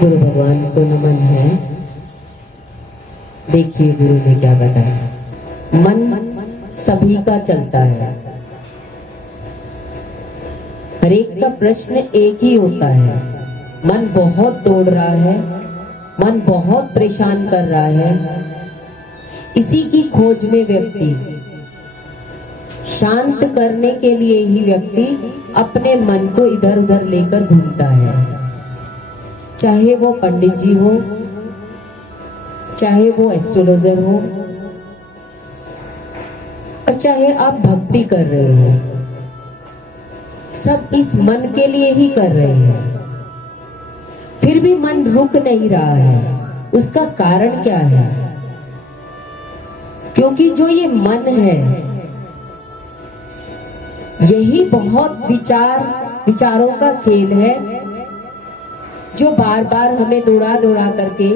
गुरु भगवान को नमन है। देखिए गुरु ने क्या बताया। मन सभी का चलता है, हर एक का प्रश्न एक ही होता है। मन बहुत दौड़ रहा है, मन बहुत परेशान कर रहा है। इसी की खोज में व्यक्ति, शांत करने के लिए ही व्यक्ति अपने मन को इधर उधर लेकर घूमता है। चाहे वो पंडित जी हो, चाहे वो एस्ट्रोलॉजर हो, और चाहे आप भक्ति कर रहे हो, सब इस मन के लिए ही कर रहे हैं। फिर भी मन रुक नहीं रहा है। उसका कारण क्या है? क्योंकि जो ये मन है, यही बहुत विचारों का खेल है, जो बार बार हमें दौड़ा दौड़ा करके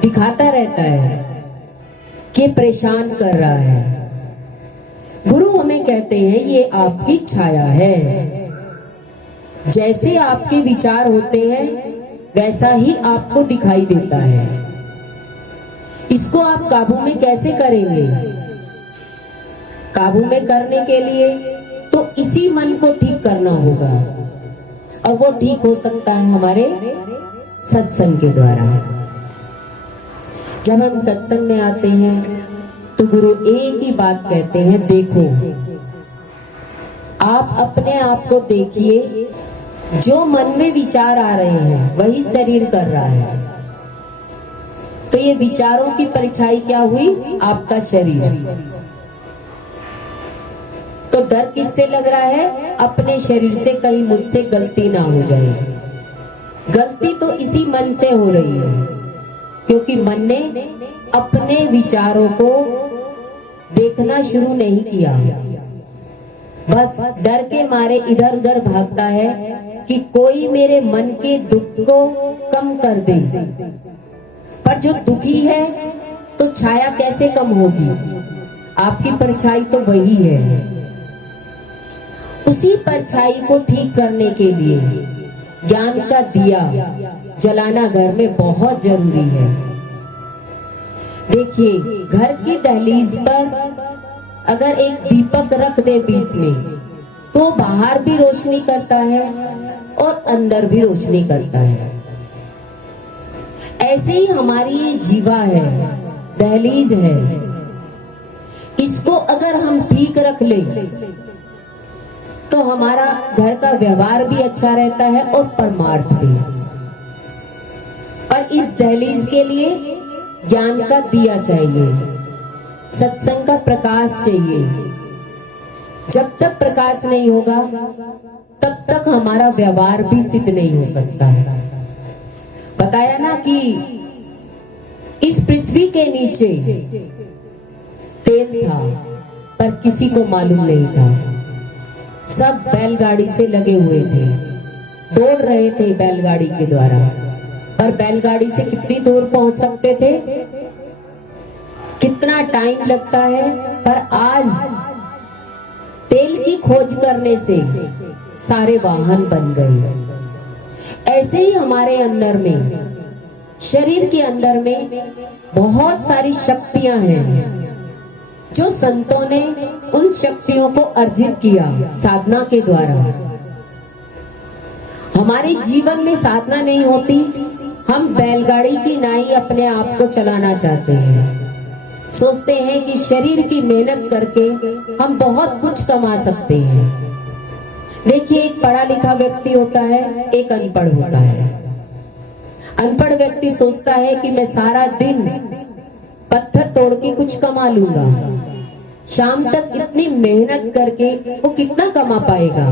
दिखाता रहता है कि परेशान कर रहा है। गुरु हमें कहते हैं ये आपकी छाया है। जैसे आपके विचार होते हैं वैसा ही आपको दिखाई देता है। इसको आप काबू में कैसे करेंगे? काबू में करने के लिए तो इसी मन को ठीक करना होगा, और वो ठीक हो सकता है हमारे सत्संग के द्वारा। जब हम सत्संग में आते हैं तो गुरु एक ही बात कहते हैं, देखो आप अपने आप को देखिए। जो मन में विचार आ रहे हैं वही शरीर कर रहा है। तो ये विचारों की परछाई क्या हुई? आपका शरीर। तो डर किससे लग रहा है? अपने शरीर से, कहीं मुझसे गलती ना हो जाए। गलती तो इसी मन से हो रही है, क्योंकि मन ने अपने विचारों को देखना शुरू नहीं किया। बस डर के मारे इधर उधर भागता है कि कोई मेरे मन के दुख को कम कर दे। पर जो दुखी है तो छाया कैसे कम होगी? आपकी परछाई तो वही है। उसी परछाई को ठीक करने के लिए ज्ञान का दिया जलाना घर में बहुत जरूरी है। देखिए, घर की दहलीज पर अगर एक दीपक रख दे बीच में, तो बाहर भी रोशनी करता है और अंदर भी रोशनी करता है। ऐसे ही हमारी ये जीवा है, दहलीज है। इसको अगर हम ठीक रख ले तो हमारा घर का व्यवहार भी अच्छा रहता है और परमार्थ भी। और इस दहलीज के लिए ज्ञान का दिया चाहिए, सत्संग का प्रकाश चाहिए। जब तक प्रकाश नहीं होगा तब तक हमारा व्यवहार भी सिद्ध नहीं हो सकता है। बताया ना कि इस पृथ्वी के नीचे तेल था, पर किसी को मालूम नहीं था। सब बैलगाड़ी से लगे हुए थे, दौड़ रहे थे बैलगाड़ी के द्वारा। पर बैलगाड़ी से कितनी दूर पहुंच सकते थे? कितना टाइम लगता है? पर आज तेल की खोज करने से सारे वाहन बन गए। ऐसे ही हमारे अंदर में, शरीर के अंदर में बहुत सारी शक्तियां हैं, जो संतों ने उन शक्तियों को अर्जित किया साधना के द्वारा। हमारे जीवन में साधना नहीं होती, हम बैलगाड़ी की नाई अपने आप को चलाना चाहते हैं। सोचते हैं कि शरीर की मेहनत करके हम बहुत कुछ कमा सकते हैं। देखिए, एक पढ़ा लिखा व्यक्ति होता है, एक अनपढ़ होता है। अनपढ़ व्यक्ति सोचता है कि मैं सारा दिन पत्थर तोड़ के कुछ कमा लूंगा। शाम तक इतनी मेहनत करके वो कितना कमा पाएगा?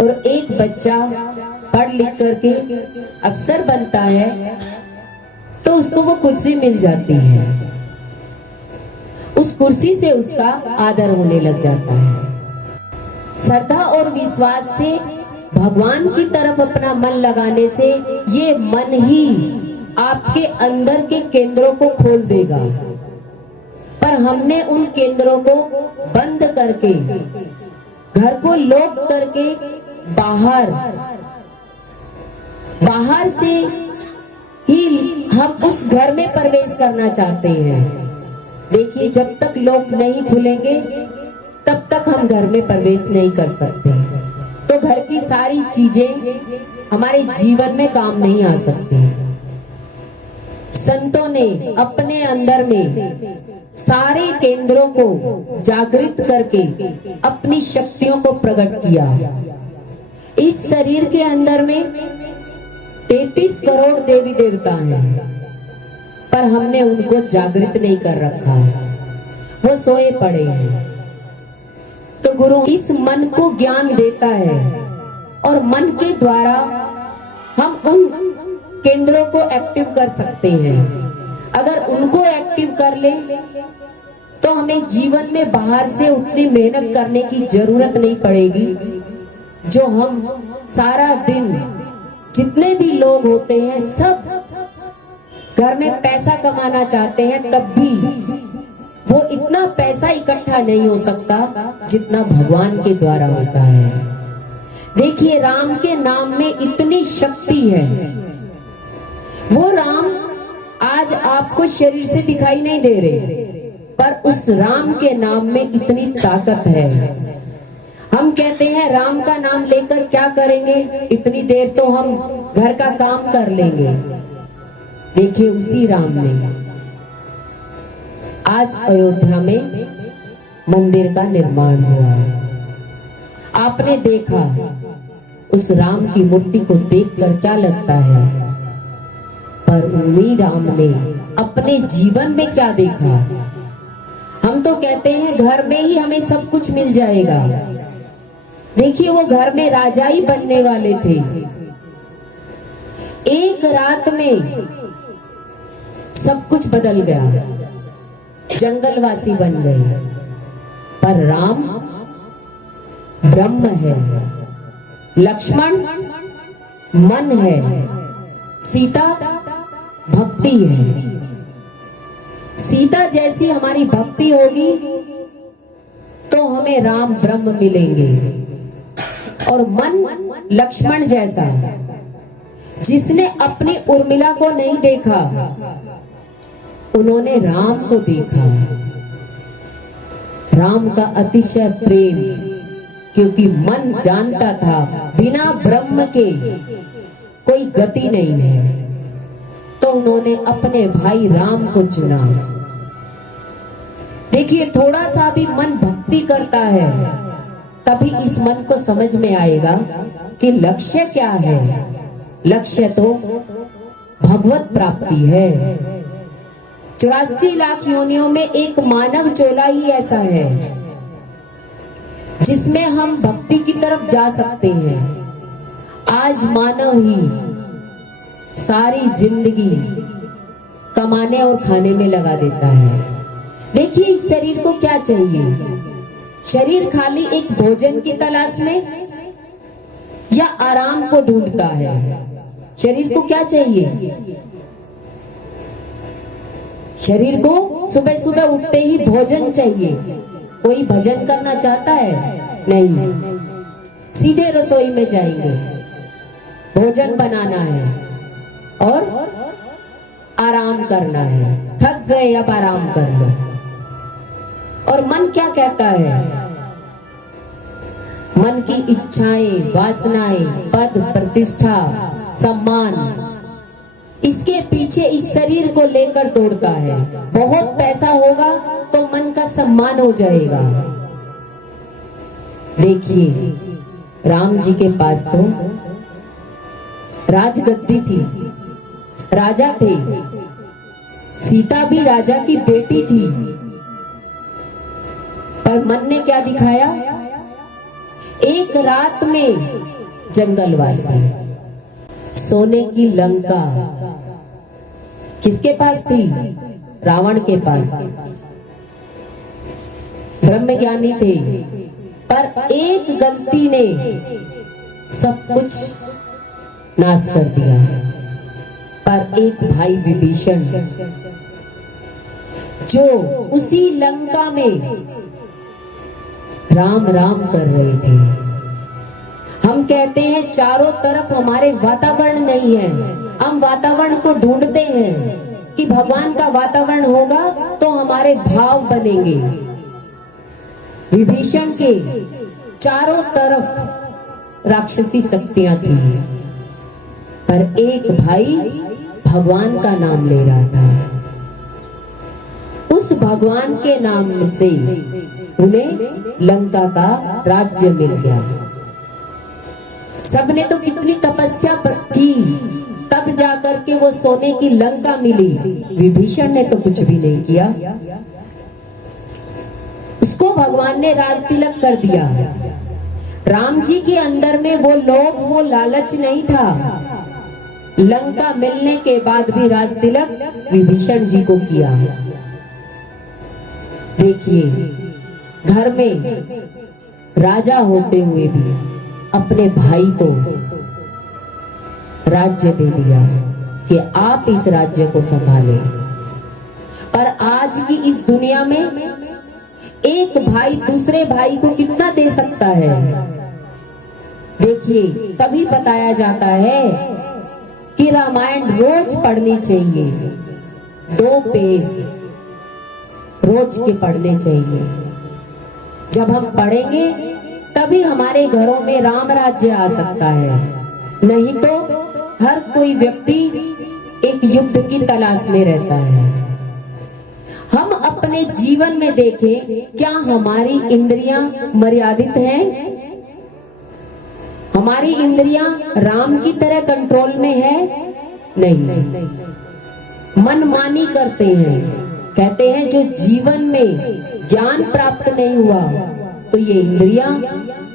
और एक बच्चा पढ़ लिख करके अफसर बनता है तो उसको वो कुर्सी मिल जाती है। उस कुर्सी से उसका आदर होने लग जाता है। श्रद्धा और विश्वास से भगवान की तरफ अपना मन लगाने से ये मन ही आपके अंदर के केंद्रों को खोल देगा। पर हमने उन केंद्रों को बंद करके, घर को लॉक करके बाहर बाहर से ही हम उस घर में प्रवेश करना चाहते हैं। देखिए, जब तक लोग नहीं खुलेंगे तब तक हम घर में प्रवेश नहीं कर सकते। तो घर की सारी चीजें हमारे जीवन में काम नहीं आ सकती। संतों ने अपने अंदर में सारे केंद्रों को जागृत करके अपनी शक्तियों को प्रकट किया। इस शरीर के अंदर में 33 करोड़ देवी देवता हैं, पर हमने उनको जागृत नहीं कर रखा, वो सोए पड़े हैं। तो गुरु इस मन को ज्ञान देता है और मन के द्वारा हम उन केंद्रों को एक्टिव कर सकते हैं। अगर उनको एक्टिव कर ले तो हमें जीवन में बाहर से उतनी मेहनत करने की जरूरत नहीं पड़ेगी। जो हम सारा दिन, जितने भी लोग होते हैं, सब घर में पैसा कमाना चाहते हैं, तब भी वो इतना पैसा इकट्ठा नहीं हो सकता जितना भगवान के द्वारा होता है। देखिए, राम के नाम में इतनी शक्ति है। वो राम आज आपको शरीर से दिखाई नहीं दे रहे, पर उस राम के नाम में इतनी ताकत है। हम कहते हैं राम का नाम लेकर क्या करेंगे, इतनी देर तो हम घर का काम कर लेंगे। देखिए, उसी राम ने आज अयोध्या में मंदिर का निर्माण हुआ। आपने देखा, उस राम की मूर्ति को देखकर क्या लगता है, पर उन्हीं राम ने अपने जीवन में क्या देखा। हम तो कहते हैं घर में ही हमें सब कुछ मिल जाएगा। देखिए, वो घर में राजा ही बनने वाले थे। एक रात में सब कुछ बदल गया, जंगलवासी बन गए। पर राम ब्रह्म है, लक्ष्मण मन है, सीता भक्ति है। सीता जैसी हमारी भक्ति होगी तो हमें राम ब्रह्म मिलेंगे। और मन लक्ष्मण जैसा, जिसने अपनी उर्मिला को नहीं देखा, उन्होंने राम को देखा। राम का अतिशय प्रेम, क्योंकि मन जानता था बिना ब्रह्म के कोई गति नहीं है, तो उन्होंने अपने भाई राम को चुना। देखिए, थोड़ा सा भी मन भक्ति करता है, तभी इस मन को समझ में आएगा कि लक्ष्य क्या है। लक्ष्य तो भगवत प्राप्ति है। 84 लाख योनियों में एक मानव चोला ही ऐसा है जिसमें हम भक्ति की तरफ जा सकते हैं। आज मानव ही सारी जिंदगी कमाने और खाने में लगा देता है। देखिए, इस शरीर को क्या चाहिए? शरीर खाली एक भोजन की तलाश में या आराम को ढूंढता है? शरीर को क्या चाहिए? शरीर को सुबह सुबह उठते ही भोजन चाहिए। कोई भजन करना चाहता है? नहीं, सीधे रसोई में जाएंगे, भोजन बनाना है और आराम करना है। थक गए, अब आराम कर लो। और मन क्या कहता है? मन की इच्छाएं, वासनाएं, पद, प्रतिष्ठा, सम्मान, इसके पीछे इस शरीर को लेकर दौड़ता है। बहुत पैसा होगा तो मन का सम्मान हो जाएगा। देखिए, राम जी के पास तो राजगद्दी थी, राजा थे, सीता भी राजा की बेटी थी, पर मन ने क्या दिखाया? एक रात में जंगलवासी। सोने की लंका किसके पास थी? रावण के पास। ब्रह्मज्ञानी थे, पर एक गलती ने सब कुछ नाश कर दिया। पर एक भाई विभीषण, जो उसी लंका में राम राम कर रहे थे। हम कहते हैं चारों तरफ हमारे वातावरण नहीं है, हम वातावरण को ढूंढते हैं कि भगवान का वातावरण होगा तो हमारे भाव बनेंगे। विभीषण के चारों तरफ राक्षसी शक्तियां थी, पर एक भाई भगवान का नाम ले रहा था। उस भगवान के नाम से उन्हें लंका का राज्य मिल गया। सबने तो कितनी तपस्या की, तब जाकर के वो सोने की लंका मिली। विभीषण ने तो कुछ भी नहीं किया, उसको भगवान ने राज तिलक कर दिया। राम जी के अंदर में वो लोभ, वो लालच नहीं था। लंका मिलने के बाद भी राज तिलक विभीषण जी को किया। देखिए, घर में राजा होते हुए भी अपने भाई को राज्य दे दिया कि आप इस राज्य को संभालें। पर आज की इस दुनिया में एक भाई दूसरे भाई को कितना दे सकता है? देखिए, तभी बताया जाता है कि रामायण रोज पढ़नी चाहिए, 2 पेज रोज के पढ़ने चाहिए। जब हम पढ़ेंगे तभी हमारे घरों में राम राज्य आ सकता है, नहीं तो हर कोई व्यक्ति एक युद्ध की तलाश में रहता है। हम अपने जीवन में देखें, क्या हमारी इंद्रियां मर्यादित हैं? हमारी इंद्रियां राम की तरह कंट्रोल में है? नहीं, मनमानी करते हैं। कहते हैं जो जीवन में ज्ञान प्राप्त नहीं हुआ तो ये इंद्रियां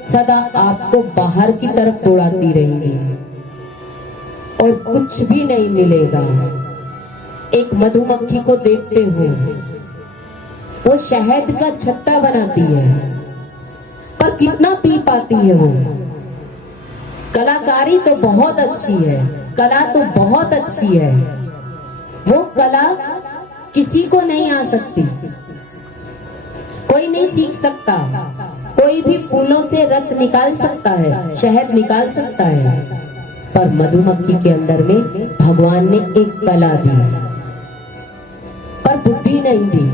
सदा आपको बाहर की तरफ दौड़ाती रहेंगी और कुछ भी नहीं मिलेगा। एक मधुमक्खी को देखते हो, वो शहद का छत्ता बनाती है, पर कितना पी पाती है वो? कलाकारी तो बहुत अच्छी है, कला तो बहुत अच्छी है, वो कला किसी को नहीं आ सकती, कोई नहीं सीख सकता। कोई भी फूलों से रस निकाल सकता है, शहद निकाल सकता है, पर मधुमक्खी के अंदर में भगवान ने एक कला दी, पर बुद्धि नहीं दी।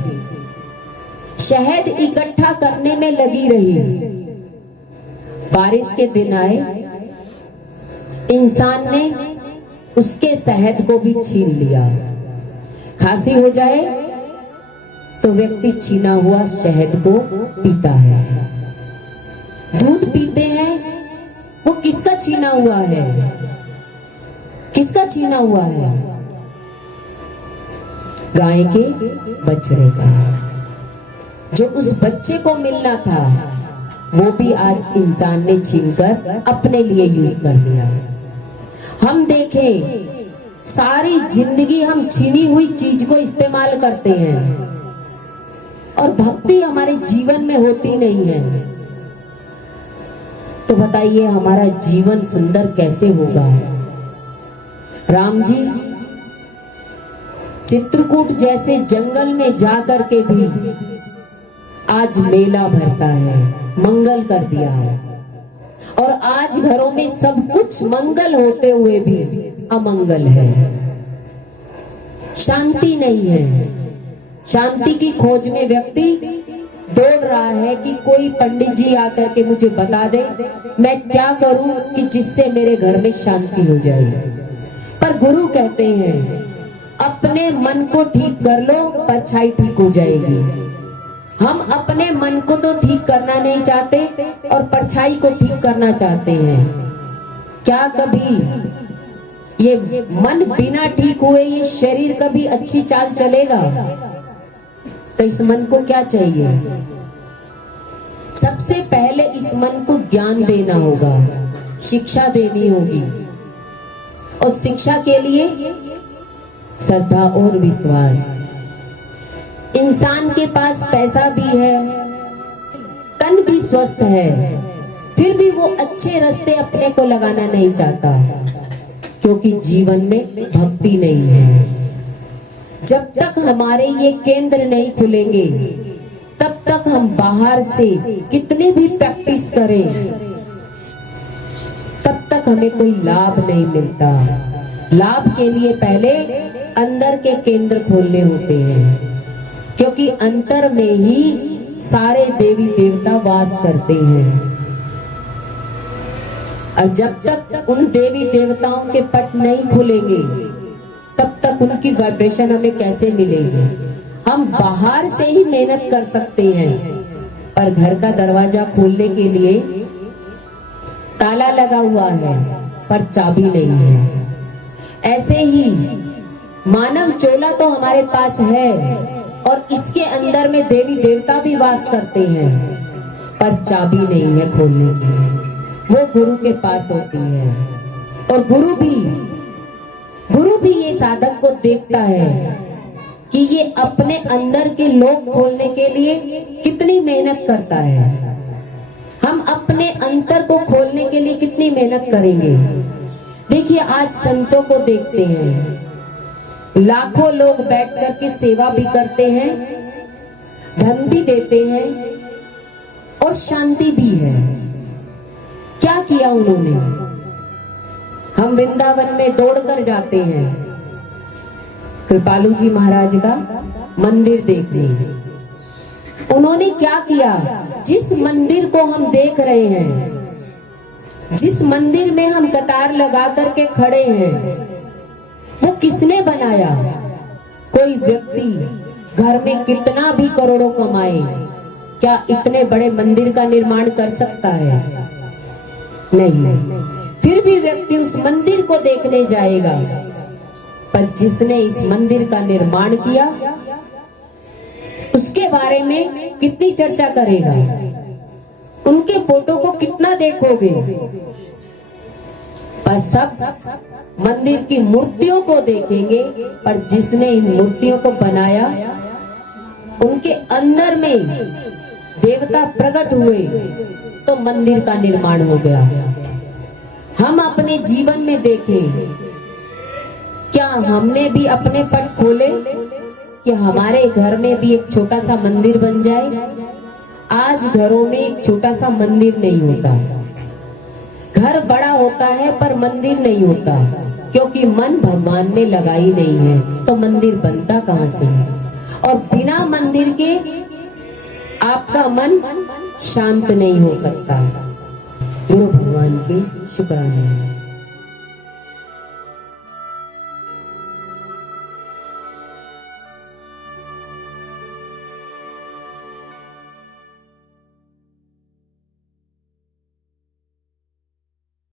शहद इकट्ठा करने में लगी रही। बारिश के दिन आए, इंसान ने उसके शहद को भी छीन लिया। खांसी हो जाए तो व्यक्ति छीना हुआ शहद को पीता है। दूध पीते हैं, वो किसका छीना हुआ है? किसका छीना हुआ है? गाय के बछड़े का। जो उस बच्चे को मिलना था वो भी आज इंसान ने छीनकर अपने लिए यूज कर लिया। हम देखें, सारी जिंदगी हम छीनी हुई चीज को इस्तेमाल करते हैं और भक्ति हमारे जीवन में होती नहीं है। तो बताइए हमारा जीवन सुंदर कैसे होगा? राम जी चित्रकूट जैसे जंगल में जाकर के भी आज मेला भरता है, मंगल कर दिया है। और आज घरों में सब कुछ मंगल होते हुए भी अमंगल है, शांति नहीं है। शांति की खोज में व्यक्ति दौड़ रहा है कि कोई पंडित जी आकर के मुझे बता दे मैं क्या करूं कि जिससे मेरे घर में शांति हो जाए। पर गुरु कहते हैं अपने मन को ठीक कर लो, परछाई ठीक हो जाएगी। हम अपने मन को तो ठीक करना नहीं चाहते और परछाई को ठीक करना चाहते हैं। क्या कभी ये मन बिना ठीक हुए ये शरीर कभी अच्छी चाल चलेगा? तो इस मन को क्या चाहिए? सबसे पहले इस मन को ज्ञान देना होगा, शिक्षा देनी होगी। और शिक्षा के लिए श्रद्धा और विश्वास। इंसान के पास पैसा भी है, तन भी स्वस्थ है, फिर भी वो अच्छे रास्ते अपने को लगाना नहीं चाहता, क्योंकि जीवन में भक्ति नहीं है। जब तक हमारे ये केंद्र नहीं खुलेंगे तब तक हम बाहर से कितनी भी प्रैक्टिस करें तक हमें कोई लाभ नहीं मिलता। लाभ के लिए पहले अंदर के केंद्र खोलने होते हैं, क्योंकि अंतर में ही सारे देवी देवता वास करते हैं। और जब तक उन देवी देवताओं के पट नहीं खुलेंगे तब तक उनकी वाइब्रेशन हमें कैसे मिलेगी। हम बाहर से ही मेहनत कर सकते हैं, पर घर का दरवाजा खोलने के लिए ताला लगा हुआ है पर चाबी नहीं है। ऐसे ही मानव चोला तो हमारे पास है और इसके अंदर में देवी देवता भी वास करते हैं, पर चाबी नहीं है खोलने की। वो गुरु के पास होती है। और गुरु भी ये साधक को देखता है कि ये अपने अंदर के लोक खोलने के लिए कितनी मेहनत करता है। हम अपने अंतर को खोलने के लिए कितनी मेहनत करेंगे। देखिए, आज संतों को देखते हैं, लाखों लोग बैठ कर के सेवा भी करते हैं, धन भी देते हैं और शांति भी है। क्या किया उन्होंने? हम वृंदावन में दौड़कर जाते हैं कृपालू जी महाराज का मंदिर देखने। उन्होंने क्या किया? जिस मंदिर को हम देख रहे हैं, जिस मंदिर में हम कतार लगा करके खड़े हैं, वो किसने बनाया? कोई व्यक्ति घर में कितना भी करोड़ों कमाए, क्या इतने बड़े मंदिर का निर्माण कर सकता है? नहीं। फिर भी व्यक्ति उस मंदिर को देखने जाएगा, पर जिसने इस मंदिर का निर्माण किया उसके बारे में कितनी चर्चा करेगा, उनके फोटो को कितना देखोगे। पर सब मंदिर की मूर्तियों को देखेंगे, पर जिसने इन मूर्तियों को बनाया उनके अंदर में देवता प्रकट हुए तो मंदिर का निर्माण हो गया। हम अपने जीवन में देखें, क्या हमने भी अपने पट खोले कि हमारे घर में भी एक छोटा सा मंदिर बन जाए? आज घरों में एक छोटा सा मंदिर नहीं होता। घर बड़ा होता है पर मंदिर नहीं होता, क्योंकि मन भगवान में लगा ही नहीं है, तो मंदिर बनता कहां से है? और बिना मंदिर के आपका मन शांत नहीं हो सकता। गुरु भगवान के शुक्राने।